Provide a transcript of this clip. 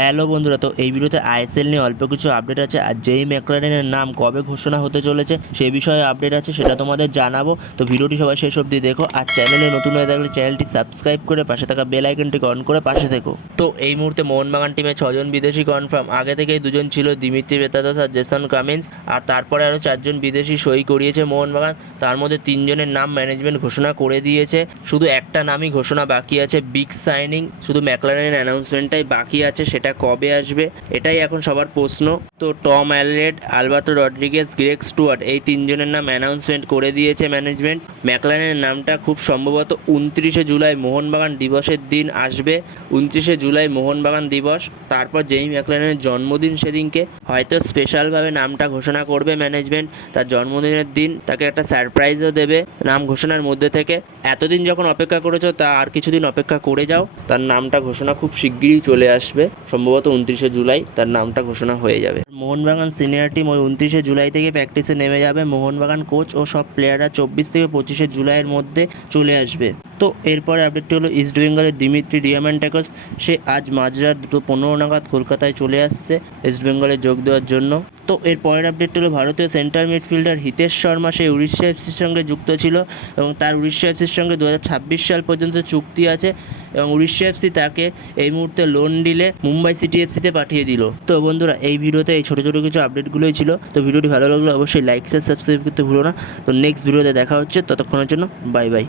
Hello বন্ধুরা, তো এই ভিডিওতে আইএসএল নিয়ে অল্প কিছু আপডেট আছে। আর যেই ম্যাকলারেনের নাম কবে ঘোষণা হতে চলেছে, সে বিষয়ে আপডেট আছে, সেটা তোমাদের জানাব। তো ভিডিওটি সবাই শেষ অবধি দেখো, আর চ্যানেলে নতুন হয়ে থাকলে চ্যানেলটি সাবস্ক্রাইব করে পাশে থাকা বেল আইকনটিকে অন করে পাশে থেকো। তো এই মুহূর্তে মোহনবাগান টিমে ছজন বিদেশি কনফার্ম আগে থেকেই দুজন ছিল দিমিত্রি বেতাদস আর জেসন কামিন্স, আর তারপরে আরও চারজন বিদেশি সই করিয়েছে মোহনবাগান। তার মধ্যে তিনজনের নাম ম্যানেজমেন্ট ঘোষণা করে দিয়েছে। শুধু একটা নামই ঘোষণা বাকি আছে বিগ সাইনিং শুধু ম্যাকলারেনের অ্যানাউন্সমেন্টটাই বাকি আছে, সেটা কবে আসবে? এটাই এখন সবার প্রশ্ন। তো Tom Alred Alberto Rodriguez Greg Stuart এই তিনজনের নাম অ্যানাউন্সমেন্ট করে দিয়েছে ম্যানেজমেন্ট ম্যাকলারেনের নামটা খুব সম্ভবত উনত্রিশে জুলাই মোহনবাগান দিবসের দিন আসবে। উনত্রিশে জুলাই মোহনবাগান দিবস, তারপর যেই ম্যাকলারেনের জন্মদিন সেদিনকে। হয়তো স্পেশালভাবে নামটা ঘোষণা করবে ম্যানেজমেন্ট তার জন্মদিনের দিন, তাকে একটা সারপ্রাইজও দেবে নাম ঘোষণার মধ্যে থেকে। এতদিন যখন অপেক্ষা করেছ তা আর কিছুদিন অপেক্ষা করে যাও। তার নামটা ঘোষণা খুব শিগগিরই চলে আসবে। সম্ভবত উনত্রিশে জুলাই তার নামটা ঘোষণা হয়ে যাবে। মোহনবাগান সিনিয়র টিম ওই উনত্রিশে জুলাই থেকে প্র্যাকটিসে নেমে যাবে। মোহনবাগান কোচ ও সব প্লেয়াররা চব্বিশ থেকে পঁচিশে জুলাইয়ের মধ্যে চলে আসবে। তো এরপরে আপডেটটি হলো ইস্ট বেঙ্গলের দিমিত্রি ডিয়ামান্টাকস সে আজ মাঝরাত দুটো পনেরো নাগাদ কলকাতায় চলে আসছে ইস্ট বেঙ্গলে যোগ দেওয়ার জন্য। তো এর পরের আপডেট হলো ভারতীয় সেন্টার মিডফিল্ডার হিতেশ শর্মা, সে উড়িষ্যা এফসির সঙ্গে যুক্ত ছিল এবং তার উড়িষ্যা এফসির সঙ্গে দু হাজার ছাব্বিশ সাল পর্যন্ত চুক্তি আছে এবং উড়িষ্যা এফসি তাকে এই মুহূর্তে লোন ডিলে মুম্বাই সিটি এফসিতে পাঠিয়ে দিল। তো বন্ধুরা, এই ভিডিওতে এই ছোটো ছোটো কিছু আপডেটগুলোই ছিল। তো ভিডিওটি ভালো লাগলে অবশ্যই লাইক সাবস্ক্রাইব করতে ভুলো না। তো নেক্সট ভিডিওতে দেখা হচ্ছে। ততক্ষণের জন্য বাই বাই